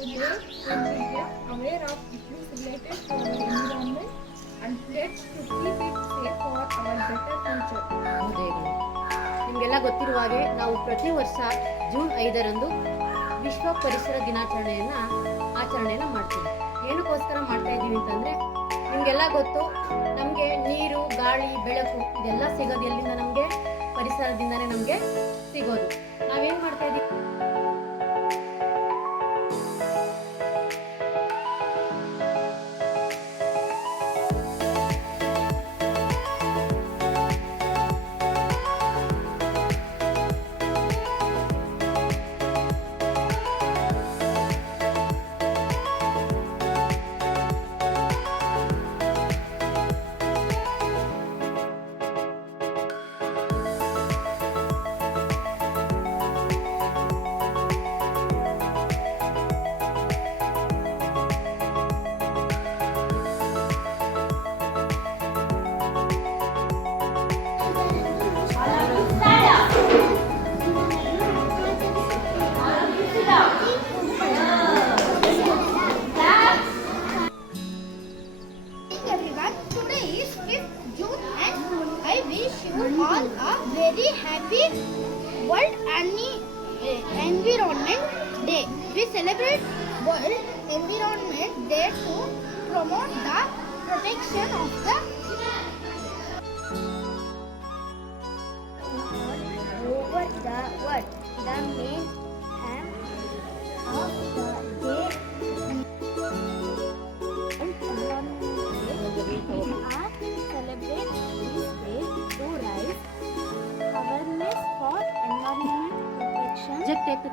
the day when we get aware of issues related to our environment and pledge to keep it safe for our better future. ಉದಯಗಳು ನಿಮಗೆಲ್ಲ ಗೊತ್ತಿರುವ ಹಾಗೆ ನಾವು ಪ್ರತಿ ವರ್ಷ ಜೂನ್ 5ರಂದು ವಿಶ್ವ ಪರಿಸರ ಆಚರಣೆಯನ್ನು ಮಾಡ್ತೀವಿ. ಏನಕ್ಕೋಸ್ಕರ ಮಾಡ್ತಾ ಇದ್ದೀವಿ ಅಂತಂದರೆ ನಿಮಗೆಲ್ಲ ಗೊತ್ತು, ನಮಗೆ ನೀರು, ಗಾಳಿ, ಬೆಳಕು ಇದೆಲ್ಲ ಸಿಗೋದು ಎಲ್ಲಿಂದ? ನಮಗೆ ಪರಿಸರದಿಂದನೇ ನಮಗೆ ಸಿಗೋದು. ನಾವೇನು ಮಾಡ್ತಾ ಇದ್ದೀವಿ? All a very happy World Environment Day. We celebrate World Environment Day to promote the protection of the over the world. The main aim of the day celebrate this day to raise awareness for environment protection. Just take the